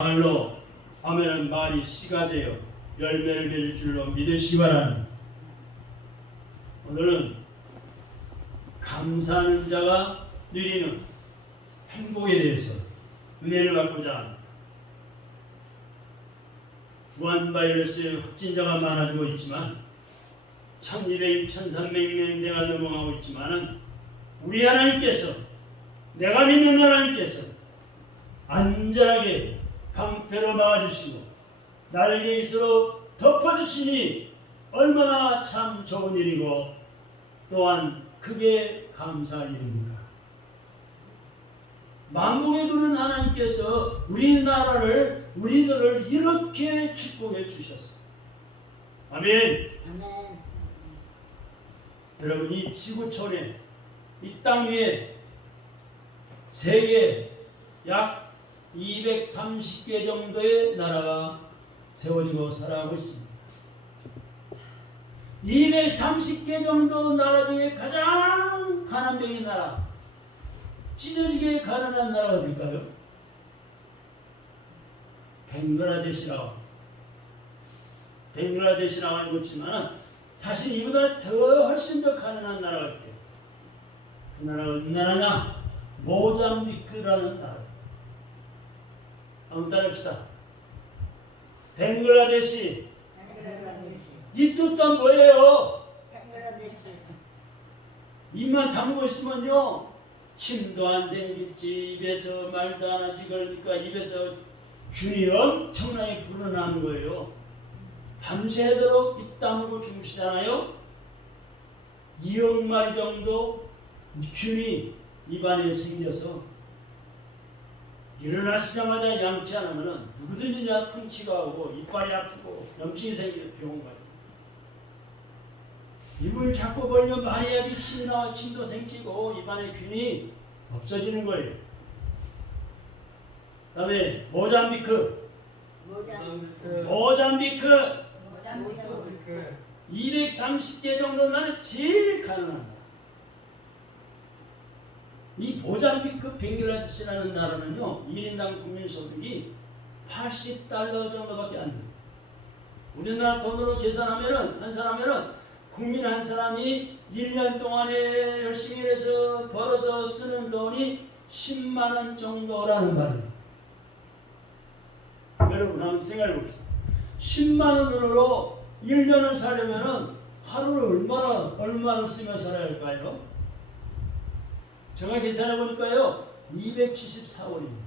말로 하면 말이 씨가 되어 열매를 맺을 줄로 믿으시기 바랍니다. 오늘은 감사하는 자가 누리는 행복에 대해서 은혜를 받고자 합니다. 무한 바이러스의 확진자가 많아지고 있지만 1200, 1300명대가 넘어가고 있지만 우리 하나님께서, 내가 믿는 하나님께서 안전하게 방패로 막아주시고 날개 깃으로 덮어주시니 얼마나 참 좋은 일이고 또한 크게 감사할 일입니까? 만국에 두는 하나님께서 우리나라를, 우리들을 이렇게 축복해 주셨어요. 아멘. 아멘. 여러분, 이 지구촌에, 이 땅 위에 세계 약 230개 정도의 나라가 세워지고 살아가고 있습니다. 230개 정도 나라 중에 가장 가난뱅이 나라, 찢어지게 가난한 나라가 어딜까요? 벵글라데시라고 알고 있지만 사실 이보다 훨씬 더 가난한 나라가 있어요. 그 나라가 어느 나라냐? 모잠비크라는 나라. 한번 따라합시다. 벵글라데시. 이 뜻은 뭐예요? 입만 다물고 있으면요, 침도 안 생기지, 입에서 말도 안 하지. 그러니까 입에서 균이 엄청나게 불어나는 거예요. 밤새도록 입 다물고 주무시잖아요. 2억 마리 정도 균이 입안에 생겨서 일어나시자마자 양치 안 하면 누구든지 풍치가 오고 이빨이 아프고 염증이 생기는 병원 가요. 입을 자꾸 벌려 말해야지 침이 나와, 침도 생기고 입안에 균이 없어지는 거예요. 그 다음에 모잠비크 230개 정도 나는 제일 가난합니다. 이 모잠비크 벵글라데시라는 나라는요, 1인당 국민소득이 $80 정도밖에 안 돼요. 우리나라 돈으로 계산하면은, 국민 한 사람이 1년 동안에 열심히 해서 벌어서 쓰는 돈이 10만 원 정도라는 말이에요. 여러분 한번 생각해 봅시다. 10만 원으로 1년을 살려면은 하루를 얼마를 쓰며 살아야 할까요? 제가 계산해 보니까요, 274원입니다.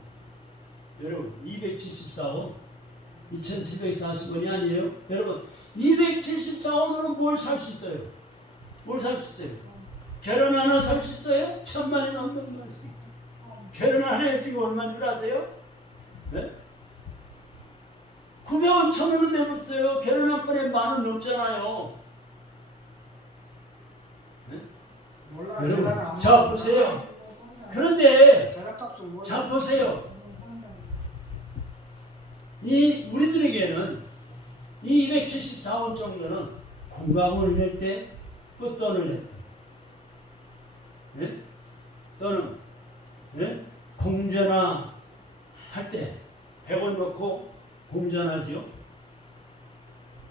여러분, 274원. 2740원이 아니에요? 여러분, 274원으로 뭘 살 수 있어요? 결혼 하나 살 수 있어요? 1000만이 넘는 말씀. 결혼 하나에 지금 얼마인 줄 아세요? 네? 900원, 1000원은 내봤어요. 결혼 한 번에 10,000원 넘잖아요. 네? 여러분, 자 보세요. 그런데 자 보세요. 이 우리들에게는 이 274원 정도는 공감을 낼 때, 끝돈을 낼 때, 예? 또는 예? 공전화 할 때 100원 넣고 공전하지요.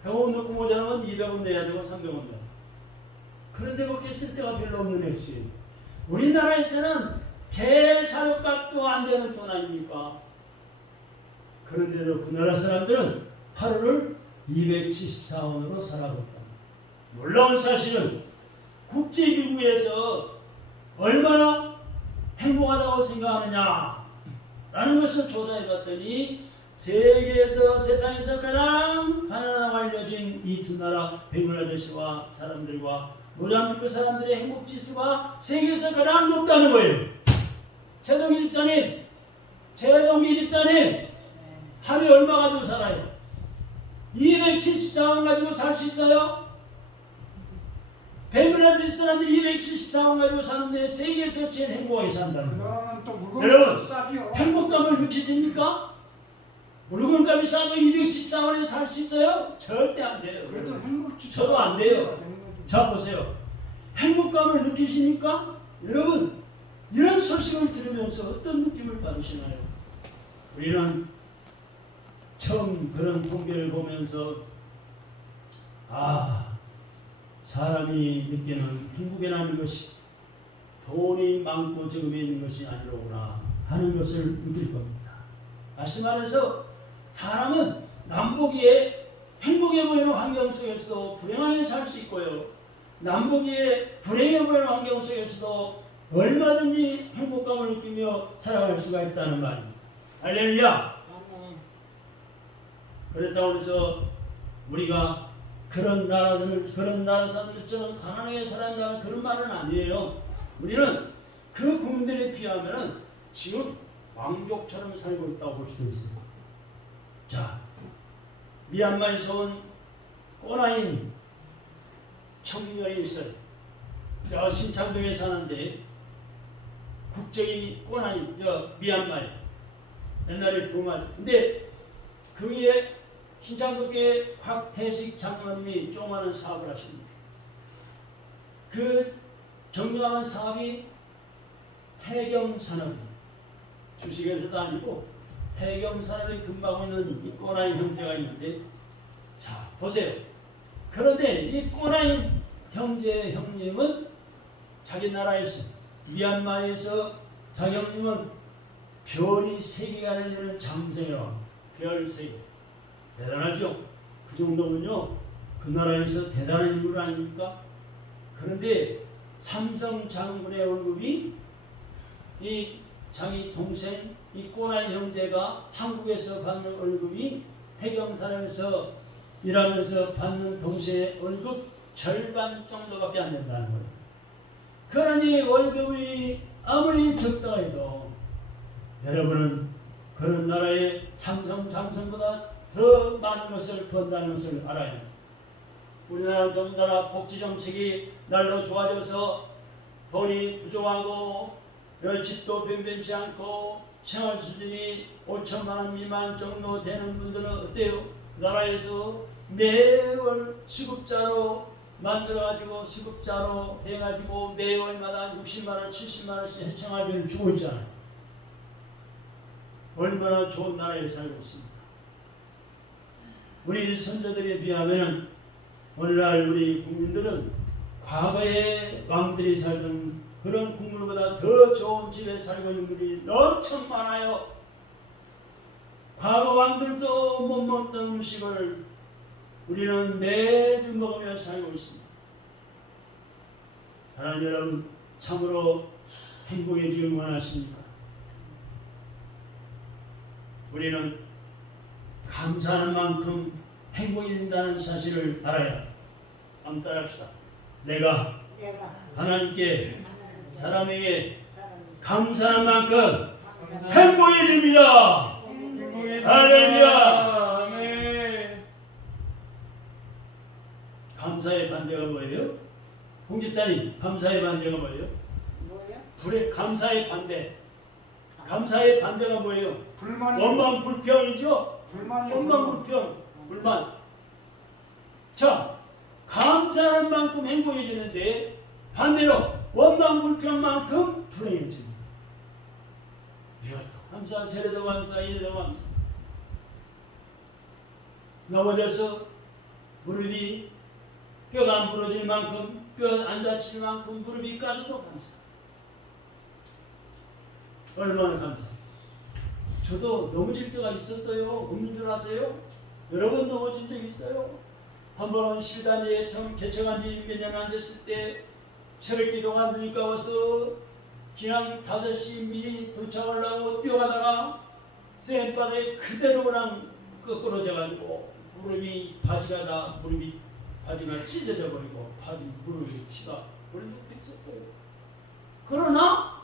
100원 넣고 모자라면 200원 내야 되고 300원 내야 되고. 그런데 그렇게 쓸 데가 별로 없는 액수예요. 우리나라에서는 대사료값도 안 되는 돈 아닙니까? 그런데도 그 나라 사람들은 하루를 274원으로 살아가고 있다. 놀라운 사실은 국제기구에서 얼마나 행복하다고 생각하느냐라는 것을 조사해 봤더니 세상에서 가장 가난하다고 알려진 이 두 나라, 벵글라데시와 사람들과 모잠비크 사람들의 행복 지수가 세계에서 가장 높다는 거예요. 최동기 집사님, 하루에 얼마 가지고 살아요? 274원 가지고 살 수 있어요? 벵글라데시 사람들이 274원 가지고 사는데 세계에서 제일 행복하게 산다는 거예요. 여러분, 행복감을 느끼십니까? 물건값이 싸도 274원에 살 수 있어요? 절대 안 돼요. 저도 안 돼요. 자 보세요. 행복감을 느끼십니까? 여러분, 이런 소식을 들으면서 어떤 느낌을 받으시나요? 우리는 처음 그런 통계를 보면서 사람이 느끼는 행복이라는 것이 돈이 많고 적음에 있는 것이 아니로구나 하는 것을 느낄 겁니다. 말씀하면서 사람은 남보기에 행복해 보이는 환경 속에서도 불행하게 살 수 있고요. 남보기에 불행해 보이는 환경 속에서도 얼마든지 행복감을 느끼며 살아갈 수가 있다는 말입니다. 할렐루야! 그렇다고 해서 우리가 그런 나라 사람들처럼 가난하게 살아야 한다는 그런 말은 아니에요. 우리는 그 국민들에 비하면 지금 왕족처럼 살고 있다고 볼 수 있어요. 자, 미얀마에서 온 꼬나인 청년이 있어요. 저 신창동에 사는데 국적이 꼬나인 미얀마에 옛날에 부마죠. 근데 그 위에 신창동교회 곽태식 장로님이 조그마한 사업을 하십니다. 그 정량한 사업이 태경산업입니다. 주식회사도 아니고 태경산업이 금방 있는 이 꼬나인 형제가 있는데, 자 보세요. 그런데 이 꼬나인 형제 형님은 자기 나라에서 미얀마에서 자기 형님은 별이 3개가 되는 장생이라고 합니다. 별 3개. 대단하죠? 그 정도면요 그 나라에서 대단한 인물 아닙니까? 그런데 삼성 장군의 월급이 이 자기 동생 이 꼬나인 형제가 한국에서 받는 월급이 태경산업에서 일하면서 받는 동생의 월급 절반 정도밖에 안 된다는 거예요. 그러니 월급이 아무리 적다 해도 여러분은 그런 나라의 삼성 장성보다 더 많은 것을 번다는 것을 알아야 합니다. 우리나라 더군다나 복지정책이 날로 좋아져서 돈이 부족하고 집도 변변치 않고 생활 수준이 5천만 원 미만 정도 되는 분들은 어때요? 나라에서 매월 수급자로 만들어가지고 수급자로 해가지고 매월마다 60만 원, 70만 원씩 해청하기를 주고 있잖아요. 얼마나 좋은 나라에 살고 있습니다. 우리 선조들에 비하면 오늘날 우리 국민들은 과거에 왕들이 살던 그런 국민보다 더 좋은 집에 살고 있는 분들이 엄청 많아요. 과거 왕들도 못 먹던 음식을 우리는 매주 먹으며 살고 있습니다. 하나님 여러분, 참으로 행복해지길 원하십니까? 우리는 감사하는 만큼 행복이 된다는 사실을 알아야 한번 따라합시다. 내가 하나님께 사람에게 감사하는 만큼 행복해집니다. 할렐루야. 네. 감사의 반대가 뭐예요? 홍집자님, 감사의 반대가 뭐예요? 감사의 반대. 감사의 반대가 뭐예요? 원망 불평이죠? 원망 불평, 불만. 자, 감사하는 만큼 행복해지는데 반대로 원망 불평만큼 불행해집니다. 이것도 감사, 저래도 감사, 이래도 감사. 넘어져서 무릎이 뼈가 안 부러질 만큼, 뼈 안 다칠 만큼 무릎이 까져도 감사. 얼마나 감사. 저도 넘어질 때가 있었어요. 없는 줄 아세요? 여러 번 넘어진 적 있어요. 한 번은 실단위에 처음 개척한 지 몇 년 안 됐을 때 새벽 기도가 안 되니까 와서 그냥 5시 미리 도착하려고 뛰어가다가 쌤바닥에 그대로 그냥 끄끄러져가지고 무릎이 바지가 찢어져 버리고 무릎이 피가 버린 적도 있었어요. 그러나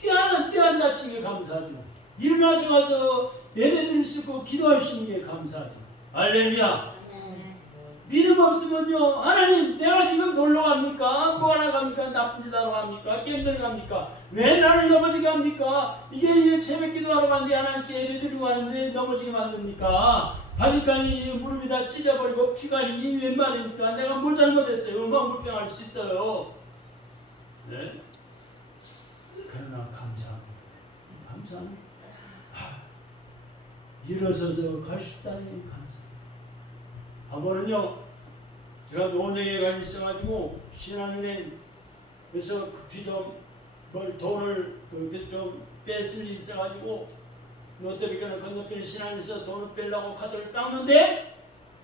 뼈안 다친 게 감사하죠. 일어나서 가서 예배드릴 수 있고 기도할 수 있는 게 감사하죠. 할렐루야. 믿음 없으면요, 하나님 내가 지금 놀러 갑니까? 뭐 하러 갑니까? 나쁜 짓 하러 갑니까? 게임들 갑니까? 왜 나를 넘어지게 합니까? 이게 새벽 기도하러 갔는데 하나님께 예배드리고 가는데 왜 넘어지게 만듭니까? 바지간이 무릎이 다 찢어버리고 피가니 이 웬 말입니까? 내가 뭘 잘못했어요? 원망 불평할 수 있어요. 네? 그러나 감사합니다. 일어서서 갈 수 있다니 감사. 한번은요, 제가 노년에 가 있어가지고 신한은행에서 급히 좀 돈을 좀 뺏을 일이 있어가지고 롯데뱅크는 건너편에 신한에서 돈을 빼려고 카드를 닦는데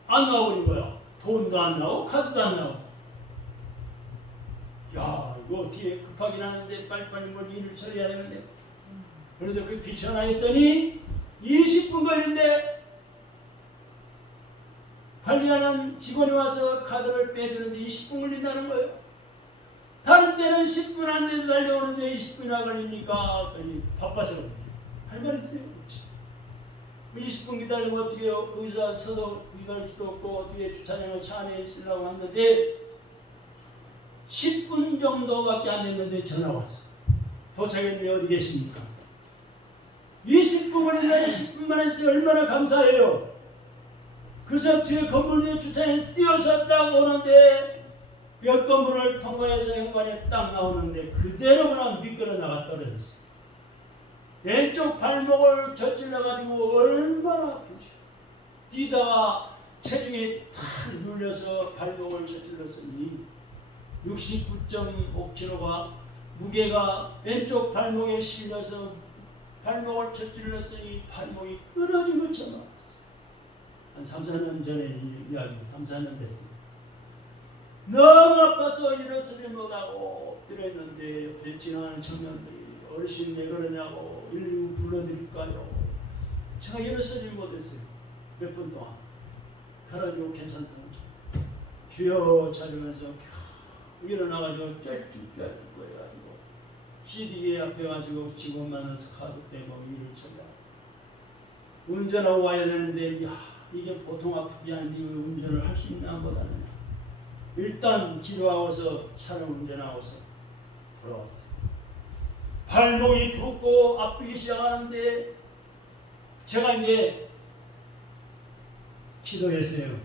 안 나오는 거야. 돈도 안 나오고 카드도 안 나오고. 야, 이거 어떻게 급하긴 하는데 빨리빨리 뭘 일을 처리해야 되는데. 그래서 그 전화했더니 20분 걸린대. 관리하는 직원이 와서 카드를 빼드는데 20분 걸린다는 거예요. 다른 때는 10분 안 돼서 달려오는데 20분이나 걸리니까 바빠서 할 말 있어요. 그렇지. 20분 기다리면 어떻게 해요? 거기서 서서 기다릴 수도 없고 어떻게 주차장을 차 안에 있으려고 하는데 10분 정도밖에 안 됐는데 전화 왔어. 도착했는데 어디 계십니까? 20분 걸린다니 10분 만에 있어요. 얼마나 감사해요. 그래서 뒤에 건물 뒤에 주차장에 뛰어서 딱 오는데 몇 건물을 통과해서 현관에 딱 나오는데 그대로 그냥 미끄러 나가 떨어졌어. 왼쪽 발목을 저질러가지고 얼마나 아프지. 뛰다가 체중이 탁 눌려서 발목을 저질렀으니 69.5kg가 무게가 왼쪽 발목에 실려서 발목을 저질렀으니 발목이 끊어진 것처럼 한 3, 4년 전에 이야기 3, 4년 됐습니다. 너무 아파서 일어서지 못하고 엎드렸는데 옆에 지나가는 청년들이 어르신 왜 그러냐고 119 불러드릴까요? 제가 일어서지 못했어요. 몇 분 동안. 그래가지고 괜찮다고 휘어차리면서 일어나가지고 쩔뚝쩔뚝 거려가지고 CD에 앞에 가지고 직원 만나서 카드 빼고 일을 처리하고 운전하고 와야 되는데 이게 보통 아프지 않니 운전을 할 수 있나 보다는 일단 기도하고서 차를 운전하고서 돌아왔어요. 발목이 붓고 아프기 시작하는데 제가 이제 기도했어요.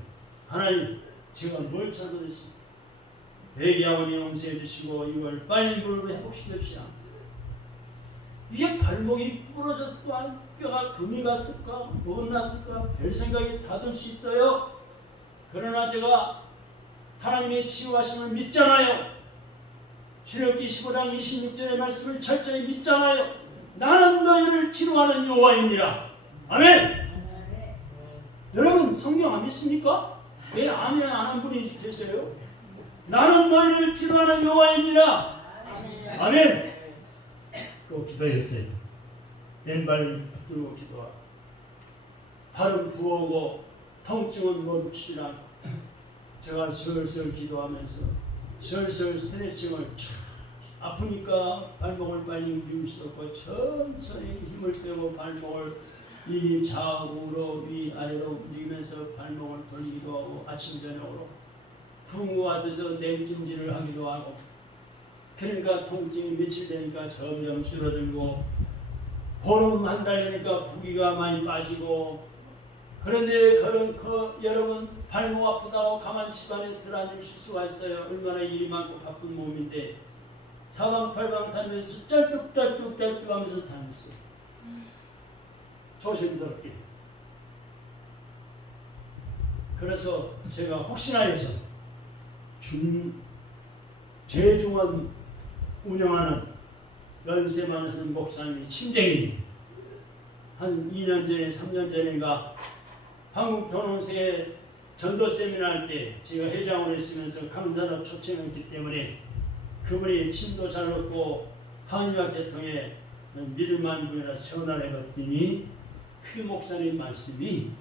하나님, 제가 뭘 잘못했습니까? 애기아버니 용서해 주시고 이걸 빨리 회복시켜 주시라. 이게 발목이 부러졌을까? 뼈가 금이 갔을까? 뭐가 났을까? 별 생각이 다 들 수 있어요. 그러나 제가 하나님의 치유하심을 믿잖아요. 출애굽기 15장 26절의 말씀을 철저히 믿잖아요. 나는 너희를 치료하는 여호와입니다. 아멘. 여러분 성경 안 믿습니까? 왜 아멘 안 한 분이 계세요? 나는 너희를 치료하는 여호와입니다. 아멘. 또 기도했어요. 왼발 붙들고 기도하고 발은 부어오고 통증은 멈추지 않고 제가 슬슬 기도하면서 슬슬 스트레칭을 아프니까 발목을 빨리 움직일 수 없고 천천히 힘을 빼고 발목을 이 좌우로 위아래로 움직이면서 발목을 돌리기도 하고 아침 저녁으로 푸른 것 같아서 냉찜질을 하기도 하고 그러니까 통증이 며칠 되니까 점점 줄어들고 보름 한 달 되니까 부기가 많이 빠지고 그런데 여러분 발목 아프다고 가만히 집안에 들어앉으실 수가 있어요. 얼마나 일이 많고 바쁜 몸인데 사방팔방 다니면서 짤뚝짤뚝 하면서 다녔어요. 조심스럽게. 그래서 제가 혹시나 해서 재중원 운영하는 연세 많으신 목사님이 친정이 한 2년 전에 3년 전인가 한국 donon세에 전도 세미나 할 때 제가 회장으로 있으면서 강사로 초청했기 때문에 그분이 침도 잘 얻고 한의학 계통에 믿을만한 분이라서 전화를 해봤더니 그 목사님 말씀이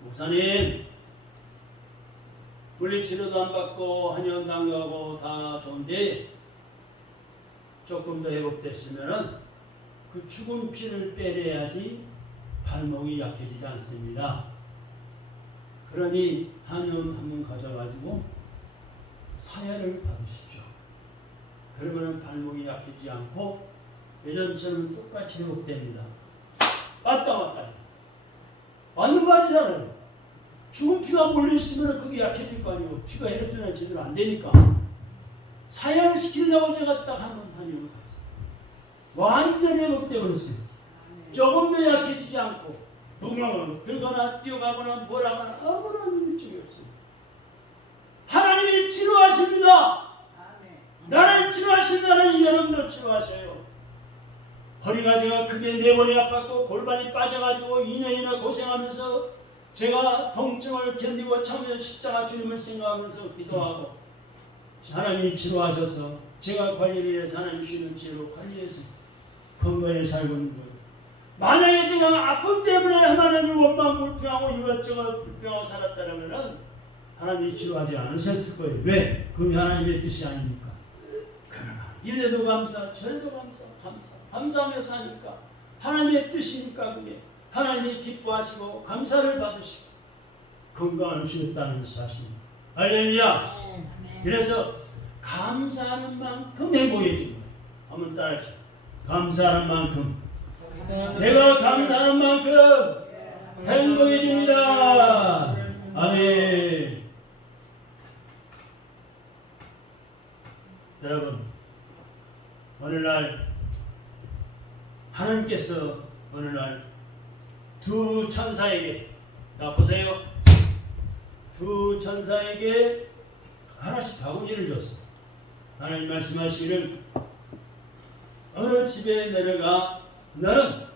목사님 물리치료도 안 받고 한의원도 안 가고 다 좋은데 조금 더 회복됐으면은 그 죽은 피를 빼내야지 발목이 약해지지 않습니다. 그러니 한의원 한번 가져가지고 사혈을 받으십시오. 그러면 발목이 약해지지 않고 예전처럼 똑같이 회복됩니다. 맞다. 맞는 말이잖아요. 죽은 피가 몰려있으면 그게 약해질 거 아니에요. 피가 혈액순환이 제대로 안 되니까. 사혈을 시키려고 제가 딱 한번 한의원을 갔어요. 완전히 회복되고 있어요. 조금 더 약해지지 않고 동력으로 들거나 뛰어가거나 뭐라거나 아무런 일종이 없습니다. 하나님이 치료하십니다. 나를 치료하신다는 여러분들 치료하셔요. 허리가 제가 크게 4번이 아팠고 골반이 빠져가지고 2년이나 고생하면서 제가 통증을 견디고 처음에 십자가 주님을 생각하면서 기도하고 하나님이 치료하셔서 제가 관리를 해서 하나님 주시는 치료로 관리해서 건강에 살고 있는 거예요. 만약에 제가 아픔 때문에 하나님이 원망 불평하고 이것저것 불평하고 살았다면 하나님이 치료하지 않으셨을 거예요. 왜? 그게 하나님의 뜻이 아닙니까? 그러나 이래도 감사 저래도 감사하며 사니까 하나님의 뜻이니까 그게 하나님이 기뻐하시고 감사를 받으시고 건강을 주셨다는 사실입니다. 할렐루야. 그래서 감사하는 만큼 행복해집니다. 한번 따라합시다. 감사하는 만큼 내가 감사하는 만큼 행복해집니다. 아멘. 여러분, 오늘날 하나님께서 오늘날 두 천사에게, 보세요. 두 천사에게 하나씩 바구니를 줬어. 하나님 말씀하시기를 어느 집에 내려가 너는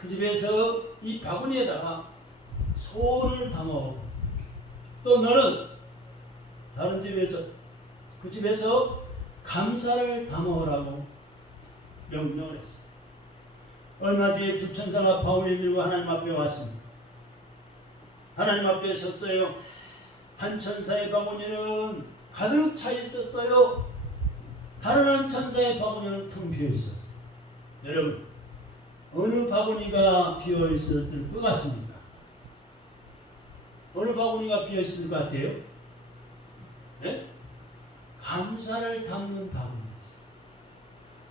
그 집에서 이 바구니에다가 소원을 담아, 또 너는 다른 집에서 그 집에서 감사를 담아오라고 명령을 했어요. 얼마 뒤에 두 천사가 바구니를 들고 하나님 앞에 왔습니다. 하나님 앞에 섰어요. 한 천사의 바구니는 가득 차 있었어요. 다른 한 천사의 바구니는 텅 비어 있었어요. 여러분, 어느 바구니가 비어 있었을 것 같습니까? 어느 바구니가 비어 있을 것 같아요? 네? 감사를 담는 바구니였어요.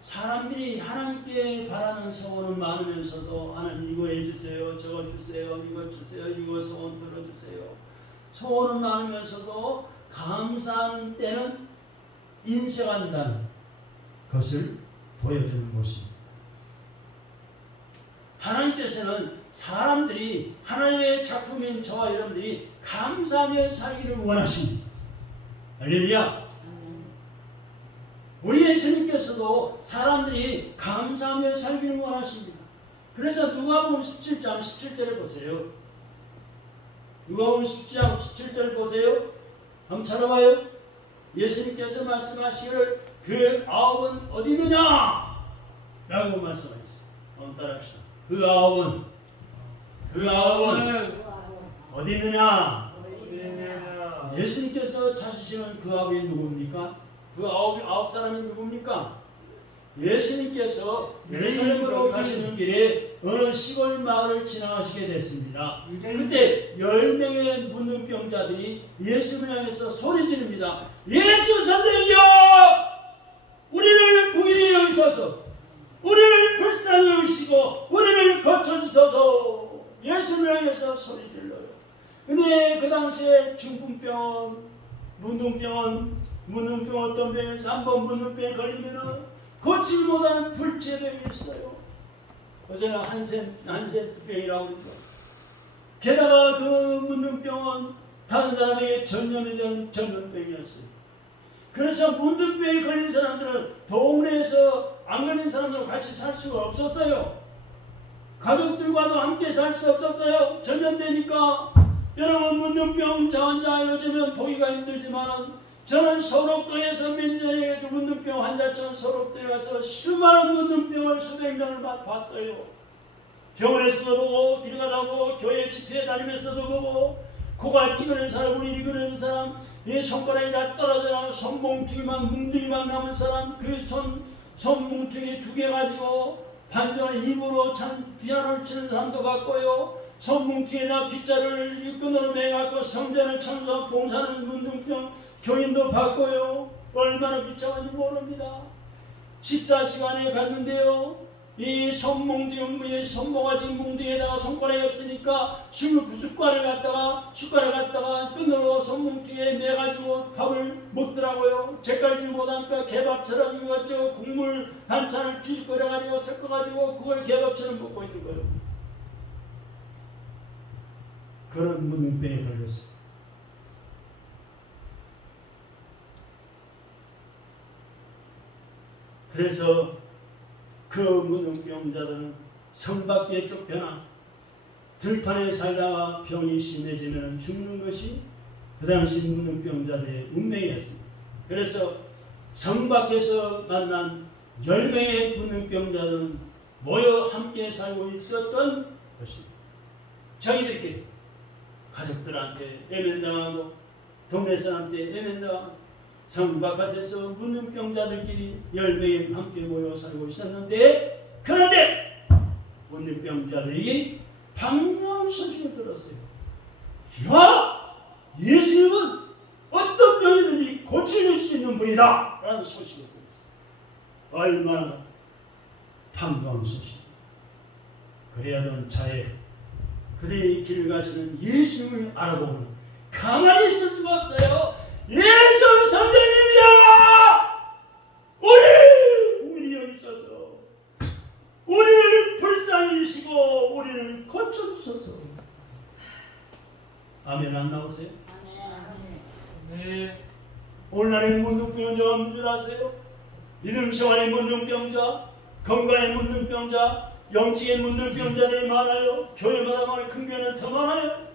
사람들이 하나님께 바라는 소원은 많으면서도 하나님 이거 해주세요, 저거 주세요, 이거 주세요, 이거 소원 들어주세요. 소원은 많으면서도 감사하는 때는 인색한다는 것을 보여주는 것입니다. 하나님께서는 사람들이 하나님의 작품인 저와 여러분들이 감사하며 살기를 원하십니다. 할렐루야. 우리 예수님께서도 사람들이 감사하며 살기를 원하십니다. 그래서 누가복음 17장 17절에 보세요. 누가복음 17장 17절 보세요. 한번 찾아봐요. 예수님께서 말씀하시기를 그 아홉은 어디 있느냐? 라고 말씀하셨어요. 한번 따라합시다. 그 아홉은 어디 있느냐? 예수님께서 찾으시는 그 아홉이 누굽니까? 그 아홉 사람이 누굽니까? 예수님께서 예루살렘으로 가시는 길에 어느 시골 마을을 지나가시게 됐습니다. 그때 10명의 문둥병자들이 예수를 향해서 소리 지릅니다. 예수 선생이여! 우리를 긍휼히 여기소서! 우리를 불쌍히 여기시고 우리를 고쳐주소서! 예수를 향해서 소리 질러요. 근데 그 당시에 중풍병, 문둥병 어떤 병에서 한번 문둥병에 걸리면은 고치지 못하는 불치병이 있어요. 어제는 한센스병이라고 합니다. 게다가 그 문둥병은 다른 사람에게 전염이 되는 전염병이었어요. 그래서 문둥병에 걸린 사람들은 동네에서 안 걸린 사람들과 같이 살 수가 없었어요. 가족들과도 함께 살 수 없었어요. 전염되니까. 여러분, 문둥병 환자 요즘은 보기가 힘들지만 저는 소록도에서 몇 년에 문둥병 환자처럼 소록도에 가서 수많은 문둥병을 수백 명을 봤어요. 병원에서도 보고 길 가다 보고 교회 집회에 다니면서도 보고 코가 찌그러진 사람, 우리 찌그러진 사람, 이 손가락이 다 떨어져 나면 손뭉퉁이만 뭉둥이만 남은 사람, 그 손뭉퉁이 2개 가지고 반전을 입으로 피아노를 치는 사람도 봤고요. 손뭉퉁이나 빗자루를 끈으로 매갖고 성전을 청소하고 봉사하는 문둥병 교인도 봤고요. 얼마나 비참한지 모릅니다. 식사 시간에 갔는데요. 이 손뭉둥이, 손모가지 뭉둥이에다가 손가락이 없으니까 숟가락을 갖다가 끈으로 손뭉둥이에 매가지고 밥을 먹더라고요. 젓갈질 못하니까 개밥처럼 이것저것 국물 반찬을 뒤집어가지고 섞어가지고 그걸 개밥처럼 먹고 있는 거예요. 그런 문둥병에 걸렸어요. 그래서 그 문둥병자들은 성 밖에 쫓겨나 들판에 살다가 병이 심해지면 죽는 것이 그 당시 문둥병자들의 운명이었습니다. 그래서 성 밖에서 만난 10명의 문둥병자들은 모여 함께 살고 있었던 것입니다. 자기들끼리 가족들한테 애면당하고 동네 사람한테 애면당하고 성 바깥에서 문둥병자들끼리 10명이 함께 모여 살고 있었는데, 그런데 문둥병자들이 반가운 소식을 들었어요. 야! 예수님은 어떤 병이든지 고쳐줄 수 있는 분이다! 라는 소식을 들었어요. 얼마나 반가운 소식. 그래야던 차에 그들이 길을 가시는 예수님을 알아보고는 가만히 있을 수가 없어요. 예수 선생님이야! 우리 여기 있어서 우리를 불쌍히 여기시고 우리를 고쳐주소서. 아멘. 안 나오세요? 네. 오늘날의 문둥병자가 없는 줄 아세요? 믿음 생활의 문둥병자, 건강의 문둥병자, 영적인 문둥병자들이 많아요. 교회마다 많아요. 큰 교회는 더 많아요.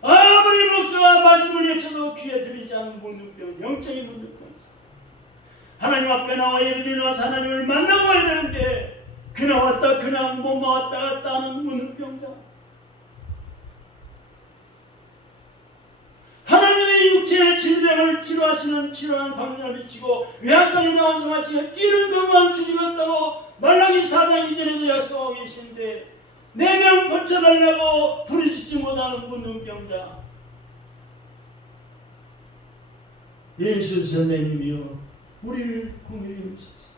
아무리 목사가 말씀을 외쳐도 귀에 들리지 않는 문둥병, 영적인 문둥병자. 하나님 앞에 나와 예배드리러 와서 하나님을 만나고 와야 되는데 그냥 왔다 그냥 못 왔다 갔다 하는 문둥병자. 하나님의 육체의 질병을 치료하시는 치료하는 광전을 비치고 외양간에 나온 성같이 뛰는 건강을 주시겠다고 말라기 4장 2절에도 약속하고 계신데 내 병 고쳐달라고 부르짖지 못하는 문둥병자. 예수 선생님이여 우리를 긍휼히 여기소서.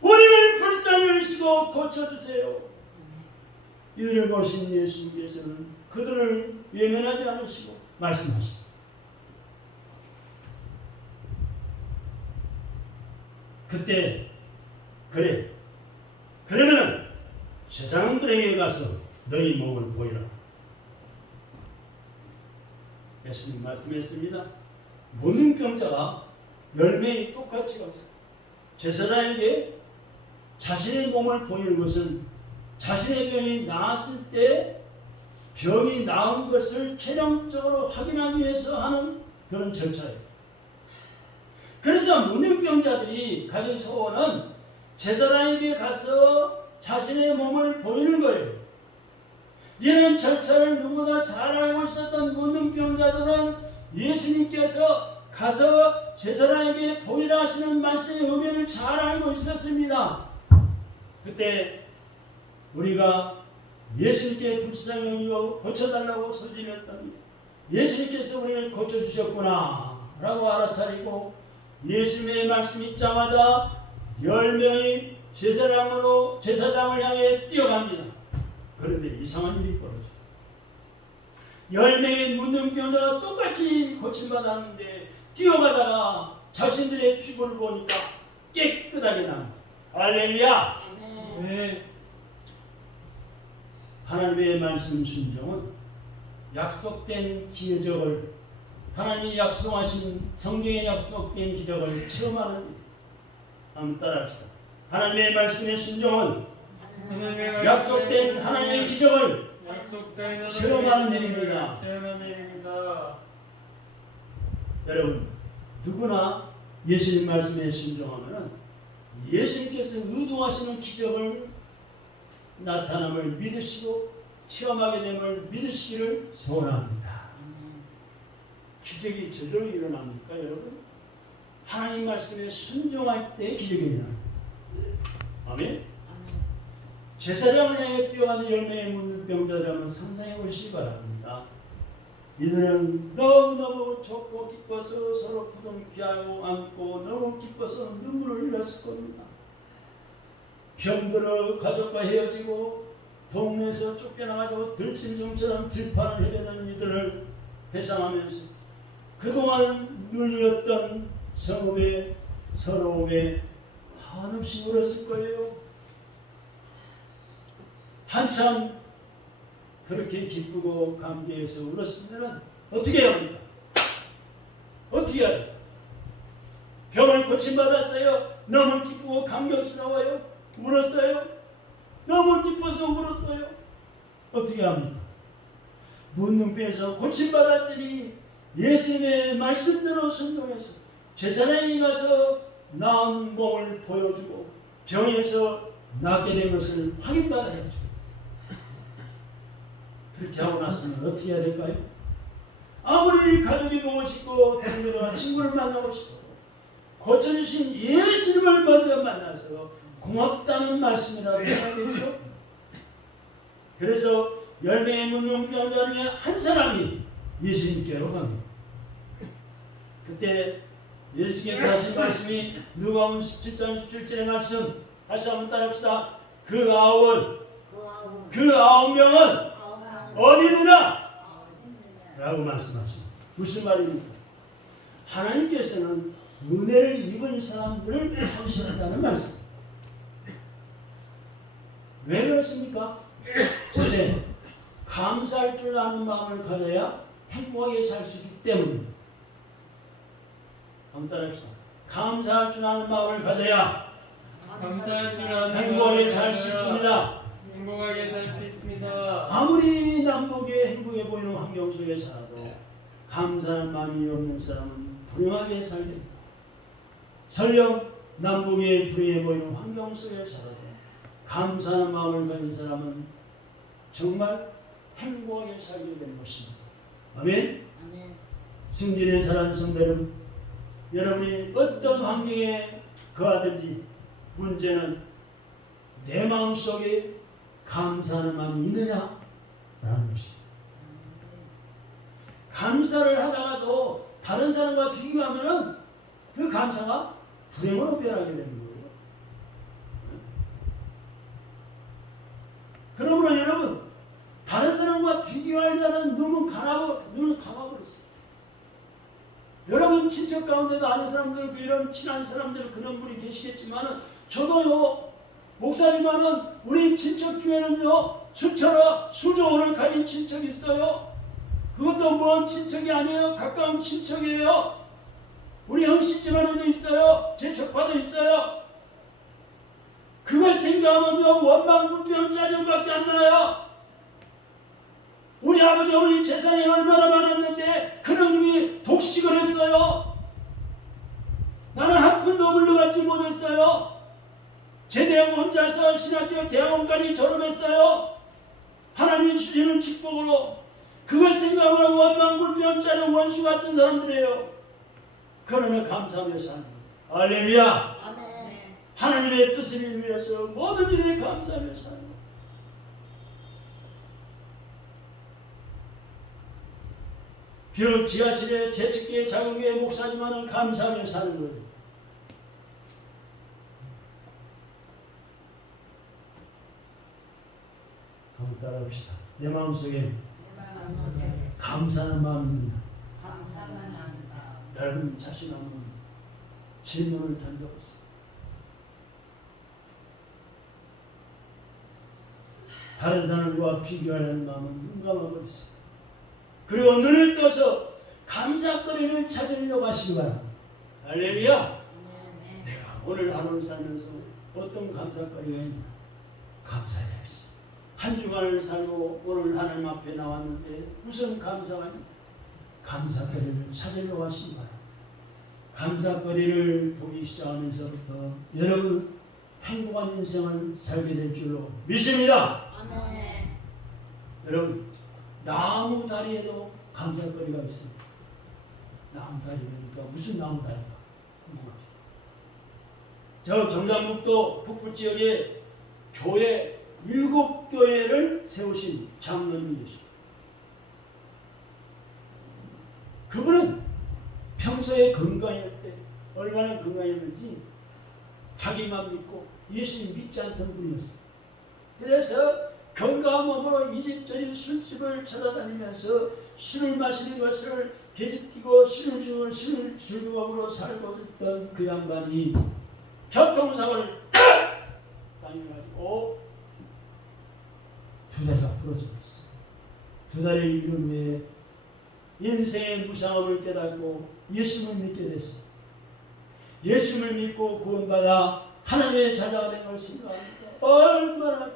우리를 불쌍히 여기시고 고쳐주세요. 이들을 보신 예수께서는 그들을 외면하지 않으시고 말씀하십니다. 그때 그러면은 세상들에게 가서 너희 몸을 보이라. 예수님 말씀했습니다. 문둥병자가 10명이 똑같이 가서 제사장에게 자신의 몸을 보이는 것은 자신의 병이 나았을 때 병이 나은 것을 최종적으로 확인하기 위해서 하는 그런 절차예요. 그래서 문둥병자들이 가진 소원은 제사장에게 가서 자신의 몸을 보이는 거예요. 이런 절차를 누구나 잘 알고 있었던 문둥병자들은 예수님께서 가서 제사장에게 보이라 하시는 말씀의 의미를 잘 알고 있었습니다. 그때 우리가 예수님께 불쌍히 여기고 고쳐달라고 소리냈더니 예수님께서 우리를 고쳐주셨구나 라고 알아차리고 예수님의 말씀이 있자마자 10명이 제사장을 향해 뛰어갑니다. 그런데 이상한 일이 벌어져요. 10명의 문둥병자가 똑같이 고침받았는데 뛰어가다가 자신들의 피부를 보니까 깨끗하게 납니다. 할렐루야! 네. 하나님의 말씀 순종은 약속된 기적을, 하나님이 약속하신 성경에 약속된 기적을 체험하는 일. 한번 따라합시다. 하나님의 말씀의 순종은 약속된 하나님의 기적을 체험하는 일입니다. 여러분, 누구나 예수님 말씀에 순종하면 예수님께서 의도하시는 기적을 나타남을 믿으시고 체험하게 됨을 믿으시기를 소원합니다. 기적이 저절로 일어납니까, 여러분? 하나님 말씀에 순종할 때 기적이 일어납니다. 아멘? 제사장을 향해 뛰어가는 10명의 문둥병자들 한번 상상해 보시기 바랍니다. 이들은 너무너무 좋고 기뻐서 서로 부둥켜하고 안고 너무 기뻐서 눈물을 흘렸을 겁니다. 병들어 가족과 헤어지고 동네에서 쫓겨나가지고 들짐승처럼 들판을 헤매는 이들을 회상하면서 그동안 눌렸던 성읍의 서러움에 한없이 울었을 거예요. 한참 그렇게 기쁘고 감개해서 울었으면 어떻게 해야 합니까? 어떻게 해야 돼요? 병을 고침받았어요? 너무 기쁘고 감격스러워요? 울었어요? 너무 기뻐서 울었어요? 어떻게 합니까? 문둥병에서 고침받았으니 예수님의 말씀대로 순종해서 제사장에 가서 나은 몸을 보여주고 병에서 낫게 된 것을 확인받아야죠. 그렇게 하고 났으면 어떻게 해야 될까요? 아무리 가족이 보고 싶고 동료나 친구를 만나고 싶고 고쳐주신 예수님을 먼저 만나서 고맙다는 말씀이라도 해야겠죠. 그래서 10명의 문둥병자 중에 한 사람이 예수님께로 갑니다. 그때 예수께서 하신 말씀이 누가복음 17장 17절의 말씀 다시 한번 따라합시다. 그 9명은 어디 있느냐? 라고 말씀하십니다. 무슨 말입니까? 하나님께서는 은혜를 입은 사람들을 찾으신다는 말씀. 왜 그렇습니까? 첫째, 감사할 줄 아는 마음을 가져야 행복하게 살 수 있기 때문입니다. 한번 따라합시다. 감사할 줄 아는 마음을 가져야 행복하게 살 수 있습니다. 행복하게 살 수 있습니다. 아무리 남북에 행복해 보이는 환경 속에 살아도 감사하는 마음이 없는 사람은 불행하게 살게 됩니다. 설령 남북에 불행해 보이는 환경 속에 살아도 감사하는 마음을 가진 사람은 정말 행복하게 살게 되는 것입니다. 아멘. 승진의 사랑하는 성도 여러분, 여러분이 어떤 환경에 거하든지 문제는 내 마음속에 감사하는 마음이 있느냐라는 것입니다. 감사를 하다가도 다른 사람과 비교하면 그 감사가 불행으로 변하게 되는 거예요. 그러므로 여러분, 다른 사람과 비교하려는 눈은 감아버렸어요. 여러분 친척 가운데도 아는 사람들, 이런 친한 사람들 그런 분이 계시겠지만 저도요 목사지만은 우리 친척 중에는요 수처럼 수조원을 가진 친척이 있어요. 그것도 먼 친척이 아니에요. 가까운 친척이에요. 우리 형씨 집안에도 있어요. 제 조카도 있어요. 그걸 생각하면요 원망불평 짜증밖에 안 나요. 우리 아버지 어머니 재산이 얼마나 많았는데 그놈이 독식을 했어요. 나는 한 푼도 물러받지 못했어요. 제대하고 혼자서 신학교 대학원까지 졸업했어요. 하나님이 주시는 축복으로. 그걸 생각하면 원망불평 짜증 원수 같은 사람들이에요. 그러면 감사하며 사는 거예요. 할렐루야. 하나님의 뜻을 위해서 모든 일에 감사하며 사는 거예요. 비록 지하실에 재직교회 작은교회 목사지만은 감사하며 사는 거예요. 한번 따라합시다. 내 마음속에 감사하는 마음입니다. 여러분 자신 한번 질문을 던져보세요. 다른 사람과 비교하는 마음은 눈 감아버리세요. 그리고 눈을 떠서 감사거리를 찾으려고 하시기 바랍니다. 할렐루야. 내가 오늘 하루를 살면서 어떤 감사거리가 있나 감사해야지. 한 주간을 살고 오늘 하나님 앞에 나왔는데 무슨 감사가 있나 감사거리를 찾으려고 하시기 바랍니다. 감사거리를 보기 시작하면서부터 여러분 행복한 인생을 살게 될 줄로 믿습니다. 아멘. 여러분 나무 다리에도 감사거리가 있습니다. 나무 다리니까 무슨 나무 다리가 궁금하죠. 저 경상북도 북부 지역에 교회 7교회를 세우신 장로님이 계십니다. 그분은 평소에 건강할 때 얼마나 건강했는지 자기만 믿고 예수님 믿지 않던 분이었어요. 그래서 건강한 몸으로 이집저집 술집을 찾아다니면서 술을 마시는 것을 계집기고 술을 즐거움으로 살고 있던 그 양반이 교통사고를 당해가지고 두 다리가 부러져 있어요. 두 달을 이룬 후에 인생의 무상함을 깨닫고 예수님을 믿게 됐어요. 예수님을 믿고 구원받아 하나님의 자녀가 된 걸 생각합니다. 얼마나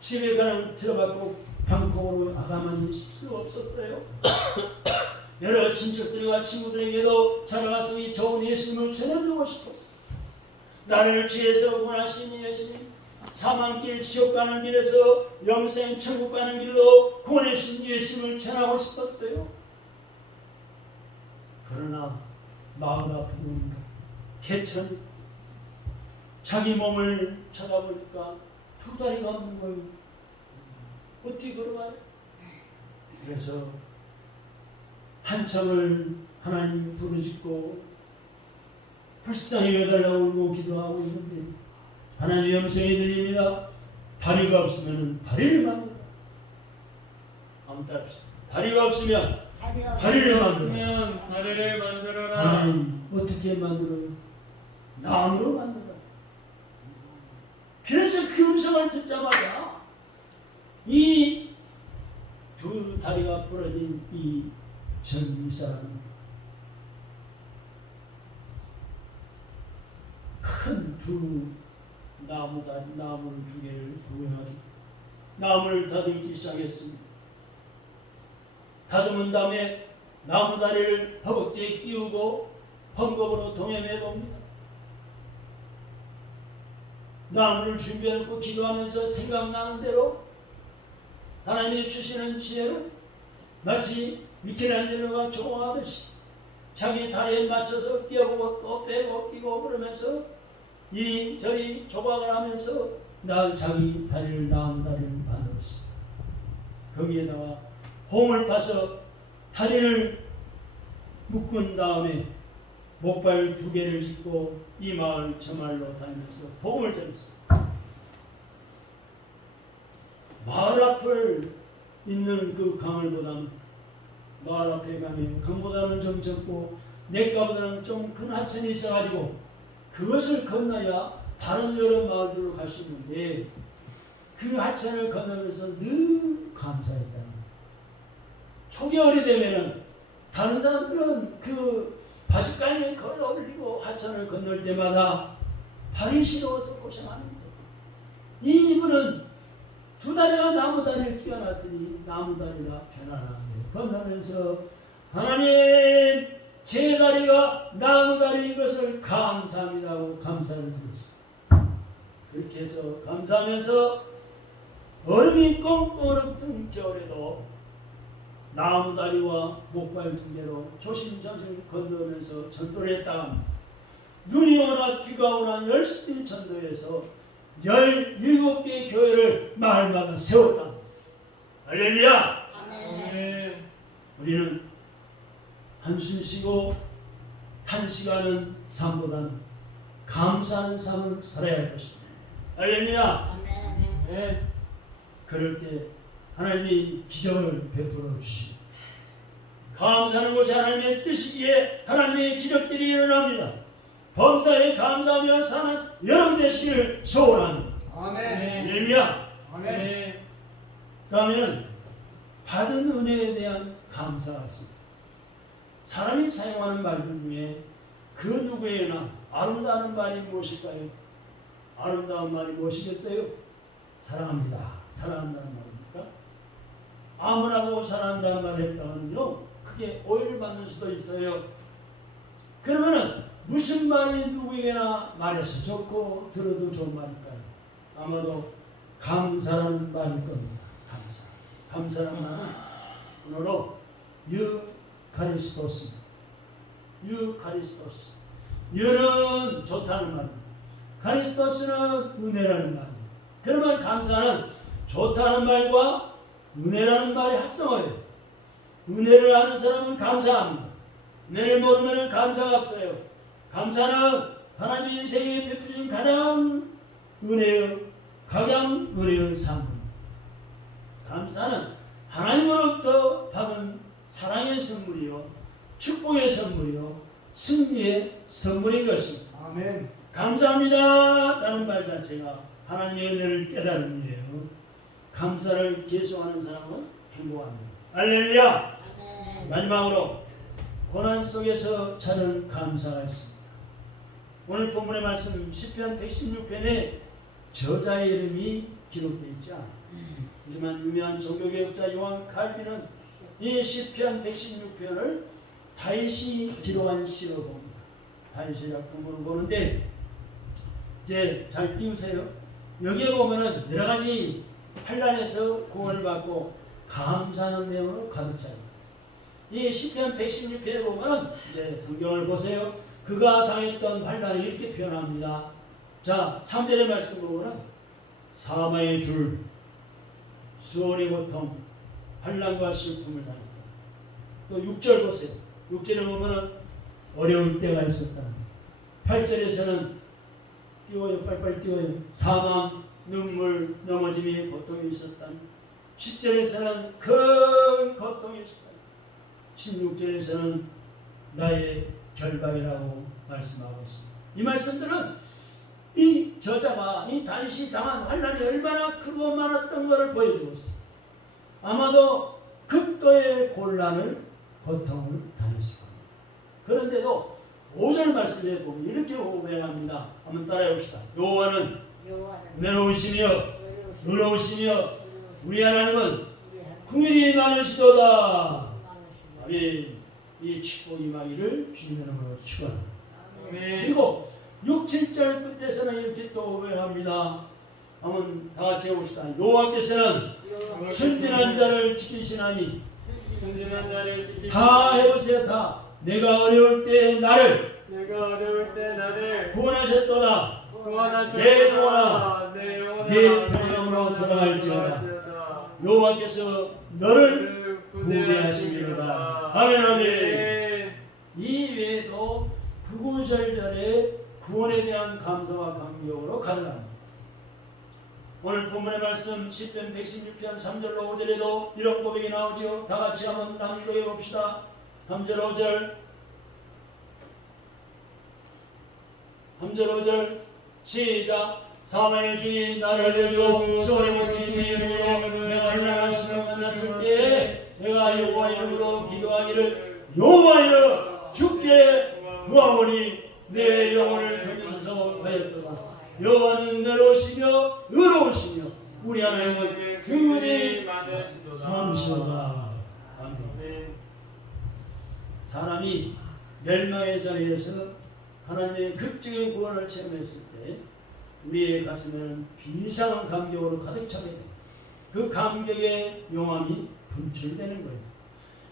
집에 가는 들어가고 방콕으로 가만히 있을 수 없었어요. 여러 친척들과 친구들에게도 자라가서 이 좋은 예수님을 전해주고 싶었어요. 나를 죄에서 구원하신 예수님, 사망길 지옥 가는 길에서 영생 천국 가는 길로 구원해 주신 예수님을 전하고 싶었어요. 그러나 마음 아프니까 개천 자기 몸을 찾아보니까 두 다리가 없는 거예요. 어떻게 걸어가요? 그래서 한참을 하나님 부르짖고 불쌍히 여달라고 울고 기도하고 있는데 하나님의 음성이 들립니다. 다리가 없으면 다리를 만들어. 한번 따라합시다. 다리가 없으면 다리를 만들어. 다리를 만들어라. 하나님 어떻게 만들어요? 나무로 만들어. 그래서 그 음성을 듣자마자 이 두 다리가 부러진 이 사람은 큰 두 나무를 두 개를 구해가지고 나무를 다듬기 시작했습니다. 다듬은 다음에 나무 다리를 허벅지에 끼우고 헝겊으로 동여매 봅니다. 나무를 준비해놓고 기도하면서 생각나는 대로 하나님이 주시는 지혜로 마치 미켈란젤로가 조공하듯이 자기 다리에 맞춰서 끼워보고 또 빼고 끼고 그러면서 이리저리 조각을 하면서 자기 다리를 나무 다리를 만들었어. 거기에다가 홍을 파서 다리를 묶은 다음에 목발 두 개를 짚고 이 마을 저 마을로 다니면서 복음을 전했어. 마을 앞을 있는 그 강을보다는 마을 앞에 강보다는 좀 적고 냇가보다는 좀 큰 하천이 있어가지고 그것을 건너야 다른 여러 마을들로 갈 수 있는데 그 하천을 건너면서 늘 감사했다는 거예요. 초겨울이 되면은 다른 사람들은 그 바짓가랑이를 걸어 올리고 하천을 건널 때마다 발이 시려워서 고생하는 거예요. 이분은 두 다리가 나무 다리를 끼워놨으니 나무 다리가 편안하게 건너면서 하나님 제 다리가 나무 다리인 것을 감사합니다 하고 감사를 드렸습니다. 그렇게 해서 감사하면서 얼음이 꽁꽁 얼어붙은 겨울에도 나무 다리와 목발 두 개로 조심조심 건너면서 전도를 했다 합니다. 눈이 오나 비가 오나 열심히 전도해서 17개의 교회를 마을마다 세웠다. 할렐루야! 아멘. 우리는 한숨 쉬고 탄식하는 삶보다는 감사하는 삶을 살아야 할 것입니다. 할렐루야! 아멘. 그럴 때 하나님이 기적을 베풀어 주시고 감사하는 것이 하나님의 뜻이기에 하나님의 기적들이 일어납니다. 범사에 감사하며 사는 여러분 되시기를 소원합니다. 아멘. 할렐루야! 아멘. 그러면 받은 은혜에 대한 감사가 있습니다. 사람이 사용하는 말들 중에 그 누구에나 아름다운 말이 무엇일까요? 아름다운 말이 무엇이겠어요? 사랑합니다. 사랑한다는 말입니까? 아무나고 사랑한다는 말을 했다면요 그게 오해를 받는 수도 있어요. 그러면은 무슨 말이 누구에게나 말해서 좋고 들어도 좋은 말일까요? 아마도 감사라는 말일 겁니다. 감사라는 말은 오늘로 유카리스토스. 유는 좋다는 말입니다. 카리스토스는 은혜라는 말입니다. 그러면 감사는 좋다는 말과 은혜라는 말이 합성어예요. 은혜를 아는 사람은 감사합니다. 은혜를 모르면 감사가 없어요. 감사는 하나님의 인생에 베푸신 가장 은혜의 상품. 감사는 하나님으로부터 받은 사랑의 선물이요, 축복의 선물이요, 승리의 선물인 것입니다. 아멘. 감사합니다 라는 말 자체가 하나님의 은혜를 깨달음이에요. 감사를 계속하는 사람은 행복합니다. 할렐루야. 마지막으로 고난 속에서 찾은 감사가 있습니다. 오늘 본문의 말씀 시편 116편에 저자의 이름이 기록되어 있지 않아요. 하지만 유명한 종교개혁자 요한 칼빈은 이 시편 116편을 다윗이 기록한 시로 봅니다. 다윗의 작품으로 보는데 이제 잘 띄우세요. 여기에 보면은 여러 가지 환난에서 구원을 받고 감사하는 내용으로 가득 차 있어요. 이 시편 116편에 보면은 이제 성경을 보세요. 그가 당했던 환난을 이렇게 표현합니다. 자, 3절의 말씀 보면은 사마의 줄, 수월의 고통, 환난과 슬픔을 당했다. 또 6절 보세요. 6절에 보면은 어려울 때가 있었다. 8절에서는 띄워요, 빨리빨리 띄워요. 사망, 눈물, 넘어짐이 고통이 있었다. 10절에서는 큰 고통이 있었다. 16절에서는 나의 결박이라고 말씀하고 있습니다. 이 말씀들은 이 저자가 이 다윗이 당한 환난이 얼마나 크고 많았던 것을 보여주고 있습니다. 아마도 극도의 곤란을 고통을 당했을 겁니다. 그런데도 5절 말씀에 보면 이렇게 고백합니다. 한번 따라해 봅시다. 여호와는 은혜로우시며 의로우시며 우리 하나님은 긍휼이 많으시도다. 아멘. 이 축복 임하기를 주님의 이름으로 축원합니다. 그리고 6, 7절 끝에서는 이렇게 또 고백합니다. 한번 다 같이 해봅시다. 여호와께서는 순진한 자를 지키시나니 다 해보세요. 다 내가 어려울 때 나를 구원하셨도다. 내 영혼아 내 평안으로 돌아갈지어다. 여호와께서 너를 구원하시리로다. 아멘. 아멘. 이 외에도 구구절절의 구원에 대한 감사와 감격으로 가득합니다. 오늘 본문의 말씀 시편 116편 3절로 5절에도 이런 고백이 나오죠. 다 같이 한번 낭독해 봅시다. 3절 5절 3절 5절 시작. 사망의 주인 나를 데리고 수월의 모퉁이 내 이름으로 내가 일어날 말씀을 만났을 때에 내가 여호와 이름으로 기도하기를 여호와여 주께 구하오니 내 영혼을 건져서 하였으나 여호와는 은혜로우시며 의로우시며 우리 하나님은 긍휼이 많으시도다. 아멘. 사람이 멸망의 자리에서 하나님의 극적인 구원을 체험했을 때 우리의 가슴에는 비상한 감격으로 가득 차게 됩니다. 그 감격의 용암이 분출되는 거예요.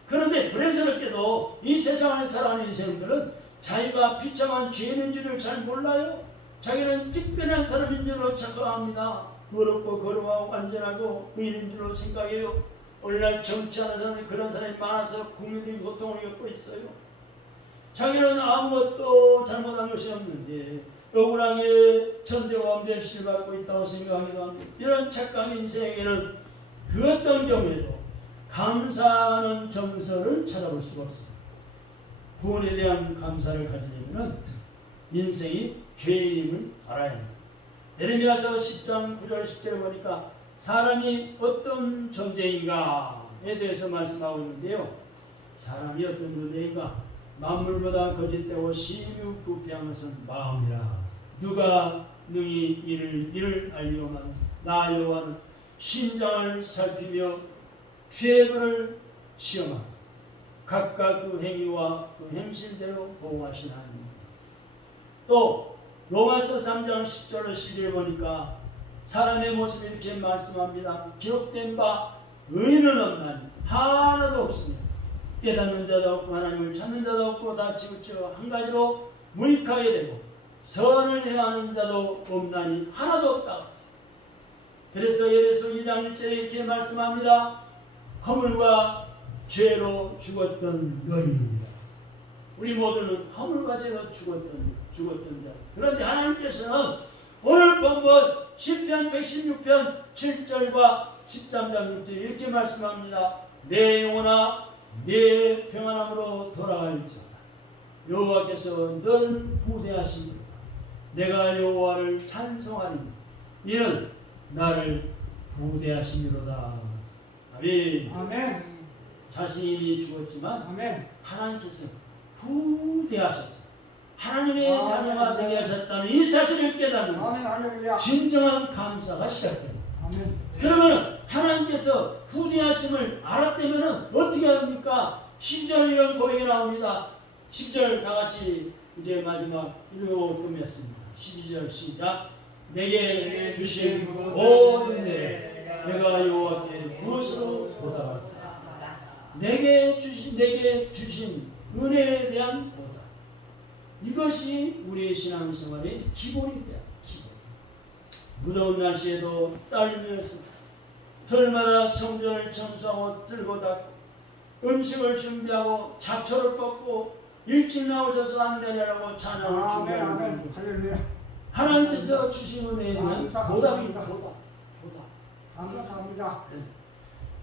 그런데 불행스럽게도 이 세상을 살아가는 인생들은 자기가 비참한 죄인인 줄을 잘 몰라요. 자기는 특별한 사람인 줄로 착각합니다. 어렵고 거룩하고 안전하고 의인인 줄로 생각해요. 오늘날 정치하는 사람이 그런 사람이 많아서 국민들이 고통을 겪고 있어요. 자기는 아무것도 잘못한 것이 없는데 억울하게 천대와 멸시를 받고 있다고 생각하기도 합니다. 이런 착각 인생에게는 그 어떤 경우에도 감사하는 정서를 찾아볼 수가 없습니다. 구원에 대한 감사를 가지려면 인생이 죄인임을 알아야 합니다. 예레미야서 10장 9절 10절에 보니까 사람이 어떤 존재인가에 대해서 말씀하고 있는데요. 사람이 어떤 존재인가? 만물보다 거짓되고 심유부패한 것은 마음이라. 누가 능히 이를 알리오만 나 여호와는 심장을 살피며 피해를 시험하고 각각 그 행위와 그 행실대로 보호하시나니. 또 로마서 3장 10절로 11절에 보니까 사람의 모습이 이렇게 말씀합니다. 기록된 바 의인은 없나니 하나도 없습니다. 깨닫는 자도 없고 하나님을 찾는 자도 없고 다 치우쳐 한 가지로 무익하게 되고 선을 행하는 자도 없나니 하나도 없다. 그래서 예레서 2장 1절에 이렇게 말씀합니다. 허물과 죄로 죽었던 너희입니다. 우리 모두는 허물과 죄로 죽었던 자. 그런데 하나님께서는 오늘 본문 시편 116편 7절과 13장 6절 이렇게 말씀합니다. 내 영혼아 내 평안함으로 돌아갈지어다. 여호와께서 널 구대하시리로다. 내가 여호와를 찬송하리니 이는 나를 구대하시리로다. 아멘. 아멘. 자신이 죽었지만 아멘. 하나님께서 후대하셨어요. 하나님의 아멘. 자녀가 되게 하셨다는 이 사실을 깨닫는 아멘. 것입니다. 할렐루야. 진정한 감사가 시작됩니다. 아멘. 그러면 하나님께서 후대하심을 알았다면 어떻게 합니까? 10절 이런 고백이 나옵니다. 10절 다 같이 이제 마지막 읽어보겠습니다. 12절 시작. 내게 주신 모든 내 내가 여호와께 무엇으로 보답할까? 내게 주신 은혜에 대한 보답. 이것이 우리의 신앙생활의 기본이 돼요. 기본. 무더운 날씨에도 떨면서 들마다 성전을 청소하고 들고 닦고 음식을 준비하고 잡초를 뽑고 일찍 나오셔서 안내하라고 찬양을 아멘. 준비하는 아멘. 분들. 할렐루야. 하나님께서 주신 은혜에 대한 감사합니다. 보답입니다. 보답. 감사합니다.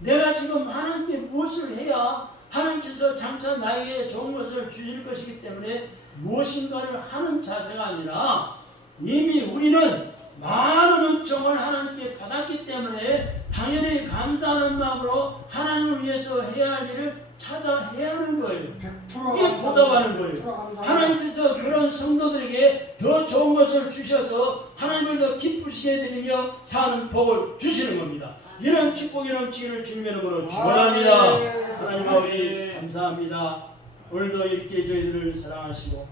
내가 지금 하나님께 무엇을 해야 하나님께서 장차 나에게 좋은 것을 주실 것이기 때문에 무엇인가를 하는 자세가 아니라 이미 우리는 많은 은총을 하나님께 받았기 때문에 당연히 감사하는 마음으로 하나님을 위해서 해야 할 일을 찾아 해야 하는 거예요. 100% 이게 보답하는 거예요. 하나님께서 그런 성도들에게 더 좋은 것을 주셔서 하나님을 더 기쁘시게 드리며 사는 복을 주시는 겁니다. 이런 축복이 넘치기를 주님의 이름으로 축원합니다. 하나님 아버지 감사합니다. 오늘도 이렇게 저희들을 사랑하시고